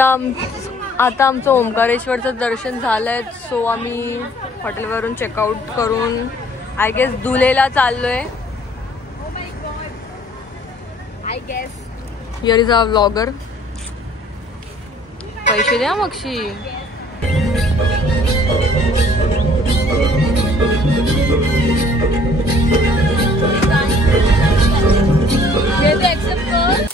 आता आमचं ओंकारेश्वरचं दर्शन झालंय. सो आम्ही हॉटेलवरून चेकआउट करून आय गेस दुलेला चाललोय. I guess here is a vlogger. पैसे द्या मगशी. एक्सेप्ट कर.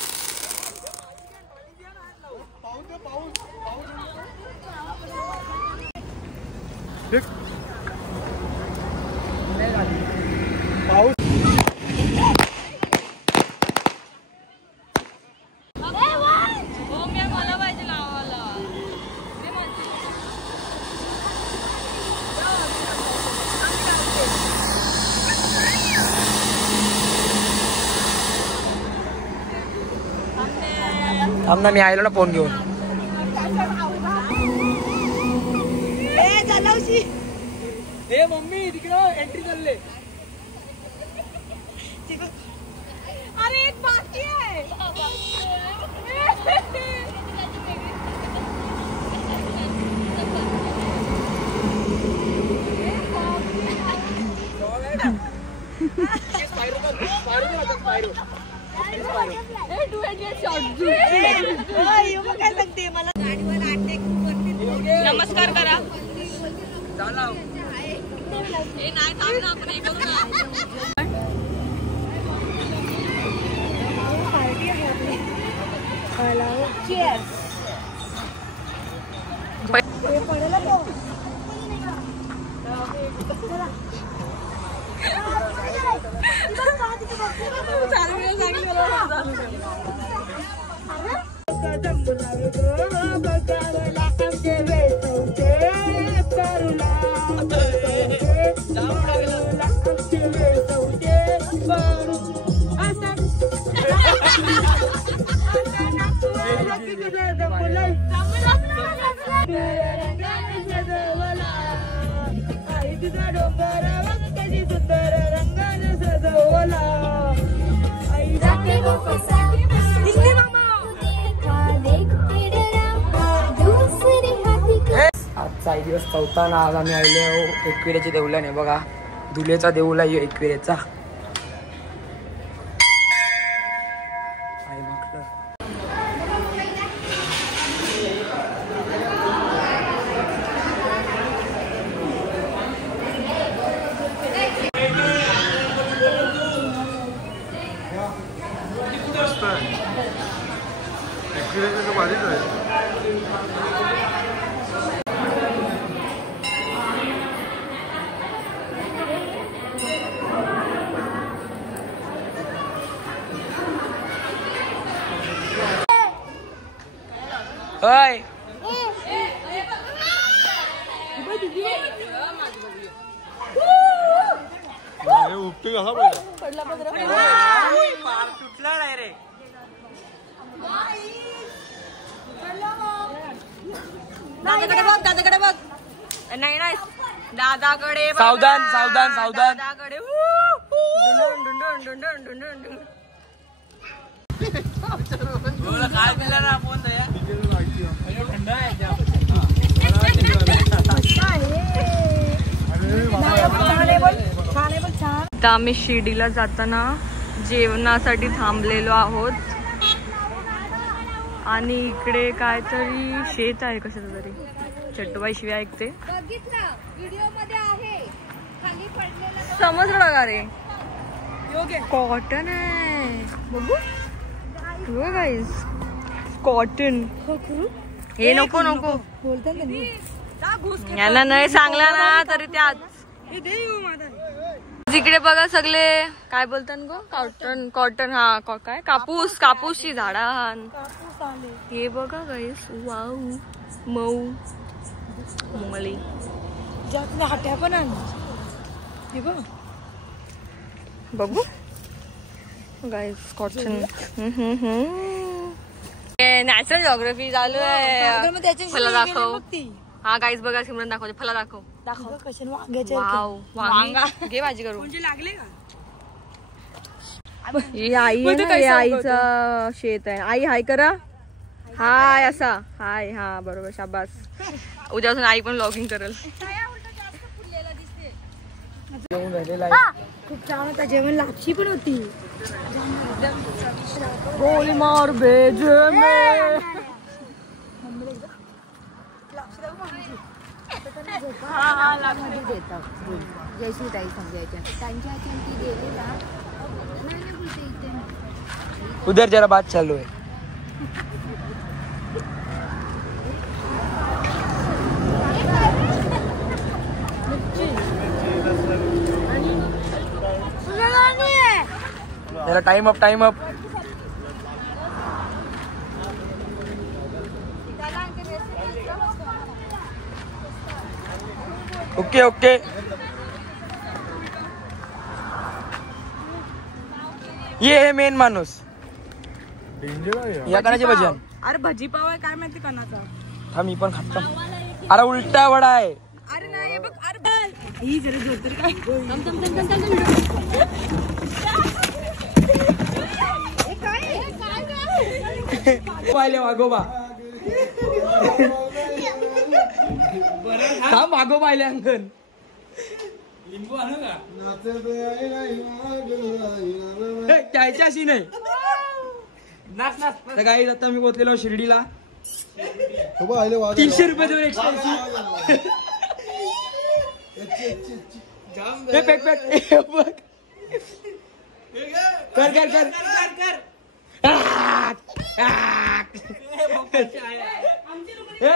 थांब ना, मी आयलो ना फोन घेऊन. ए मम्मी तिकडं एंट्री चालले. अरे एक बाकी आहे. नमस्कार करा. आजचा दिवस चौथा ना. आज आम्ही आलो एकविरेच्या देऊलाने. बघा दुलेचा देऊळ आहे एकविरेचा. होय तुटला नाही रे. दादाकडे बघ, दादाकडे बघ. नाही नाही दादाकडे. सावधान सावधान सावधान. दादाकडे. काय केलं ना फोन आता आम्ही शिर्डीला जाताना जेवणासाठी थांबलेलो आहोत. आणि इकडे काहीतरी शेत आहे कशाचं तरी. चट्टूबाई शिवाय ऐकते. समजलं का रे. कॉटन आहे बघू. गाईस कॉटन. हे नको नको यांना नाही सांगला ना तरी त्याच. इकडे बघा सगळे काय बोलतात गो. Cotton cotton. हा काय कापूस. कापूसची झाडा. हे बघा गाईस. वाव मऊ मुंगली. हाट्या पण बघू गाईस कॉटन. नॅचरल जॉग्राफी चालू आहे. फला दाखव. हा गाईस बघा सिमरन दाखवते. फला दाखव. वाव वांगा. घे भाजी करू. ही आई आहे ना, हे आईचं शेत आहे. आई हाय करा. हाय असा हाय. हा बरोबर शाबास. उद्यापासून आई पण व्लॉगिंग करेल. जेवण झालेलं आहे. खूप छान होता जेवण. लापशी पण होती. गोली मार बेजे में. जयश्री ताई समजायच्या त्यांच्या ती गेली ना. नाही बोलते इथे उधर जरा बात चालू है. जरा टाइम अप. ओके. ये है मेन माणूस. या कणाचे भजन. अरे भजी पाव आहे काय माहिती कणाचा. हा मी पण खातो. अरे उलटा वडा आहे. अरे नाही बघ. अरे ही जरा जोतर काय. पाहिले वागोबा. हा मागोबा आले अंकन. लिंबू आणू का. त्याच्याशी नाही. तर काही आता मी पोचलेलो शिर्डीला. 300 रुपये देऊन एक्स्ट्रा. कर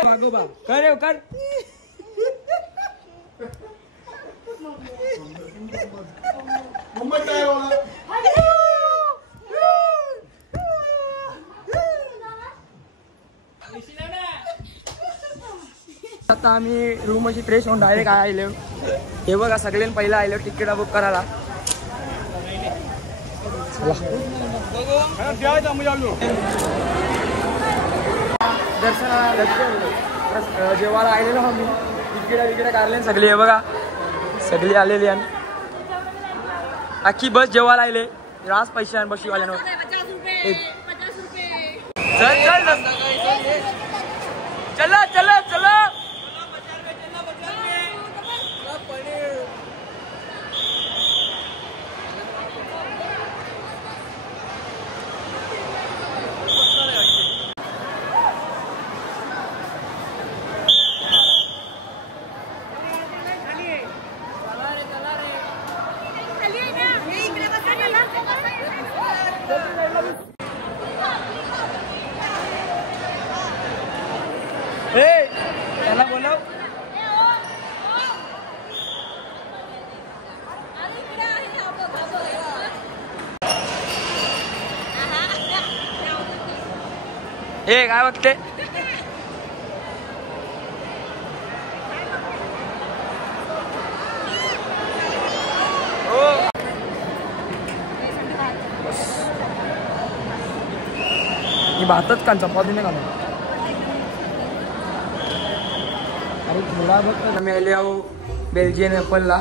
मागोबा कर. आता आम्ही रूम अशी फ्रेश होऊन डायरेक्ट आलो. हे बघा सगळ्यांनी पहिला आलो तिकीट बुक करायला. दर्शनाला जेवायला आलेलो आम्ही. तिकीट काढले सगळे. हे बघा सगळी आलेली आणि अख्खी बस जेवायला आले. रास पैसे आणि बशीवाल्यानं. चला. त्याला बोलव. हे काय बघते. ही भातच का चपाती नाही का. अरे थोडा बघ. आम्ही आले आहो बेल्जियन ॲपलला.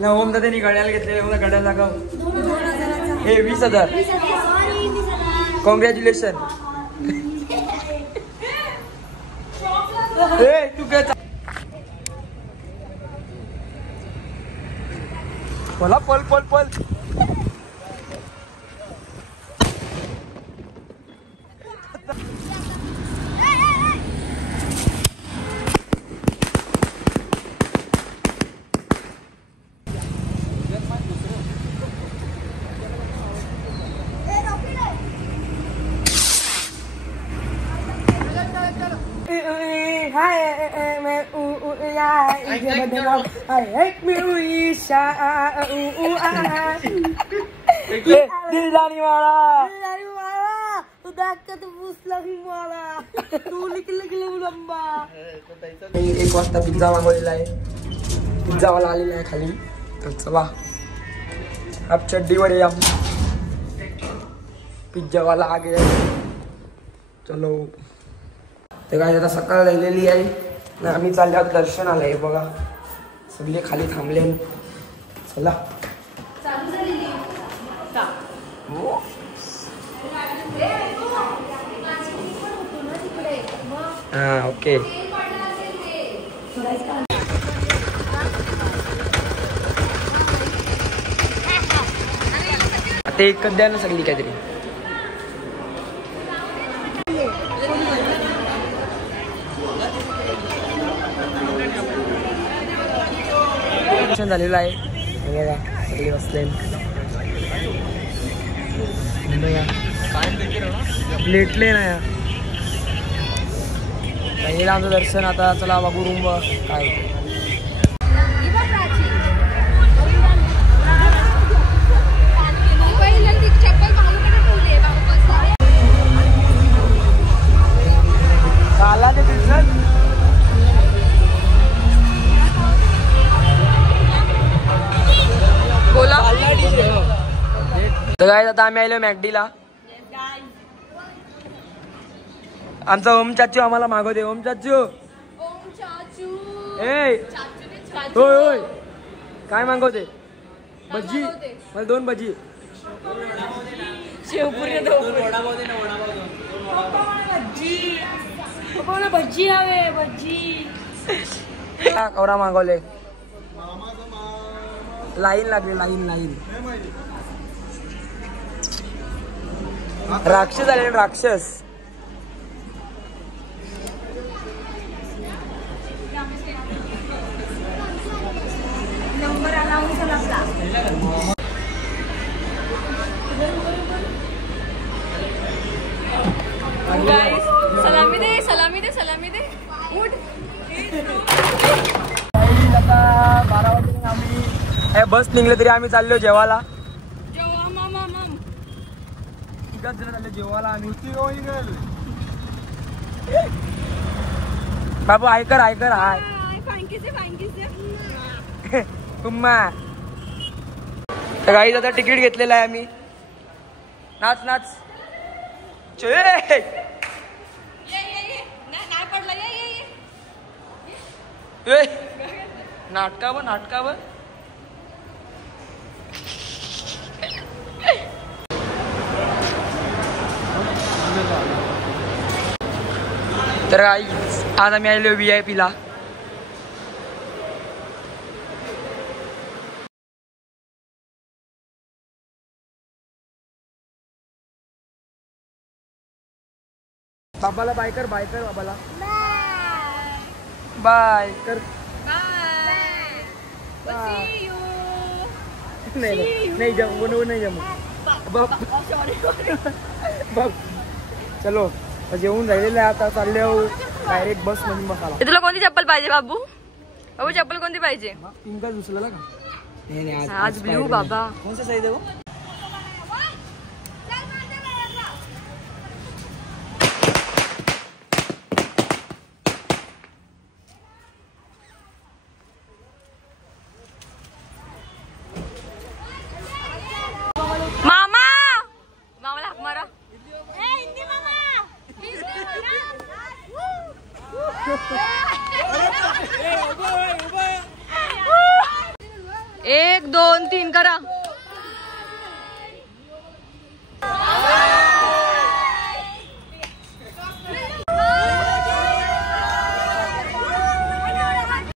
ना ओम दादा गड्याला घेतलेले. मला गड्याला का हे 20,000. कॉंग्रॅच्युलेशन. तू काय मला पल. दिलदानी वाला एक वाजता पिझ्झा मागवलेला आहे. पिझ्झावाला आलेला आहे खाली. तर चला अब चड्डीवर या. पिझ्झावाला आ गया. चलो. तर काय आता सकाळ झालेली आहे ना. आम्ही चाललो दर्शनाला. आहे बघा सगळे खाली थांबले. चला. हा ओके. ते एकच द्या ना सगळी काहीतरी. झालेलं आहे बघा सगळे बसले. लेटले ना या पहिलं आमचं दर्शन. आता चला बघू रूम काय. बोला. तर काय आता आम्ही आलो मॅकडीला. आमचा ओम चाचू आम्हाला मागवते. ओम चाचू ए होय होय काय मागवते. भजी. मला 2 भजी. भजी हवे भजी. कवरा मागवले. लाईन लागली लाईन. राक्षस आले राक्षस. नंबर आला सलामी दे सलामी दे सलामी दे. उठ. आता 12 वाजता आम्ही बस निघले तरी आम्ही चाललो जेवायला. जेवायला आम्ही. बाबू ऐकर हाय. तुम्हा गाईच आता तिकीट घेतलेलं आहे आम्ही. नाच नाटकावर तर आज आम्ही आलो VIP ला. बाबाला बाय कर बाबाला. बाय कर. नहीं जमू नहीं जमू. चलो जेवून राहिलेलं आहे आता चालले डायरेक्ट बस मध्ये बसायला. तुला कोणती चप्पल पाहिजे बाबू. चप्पल कोणती पाहिजे. पिंक दुसऱ्याला का. नाही आज ब्लू बाबा. कोणसा साईज आहे. मामाला हाक मारा. 1 2 3 करा.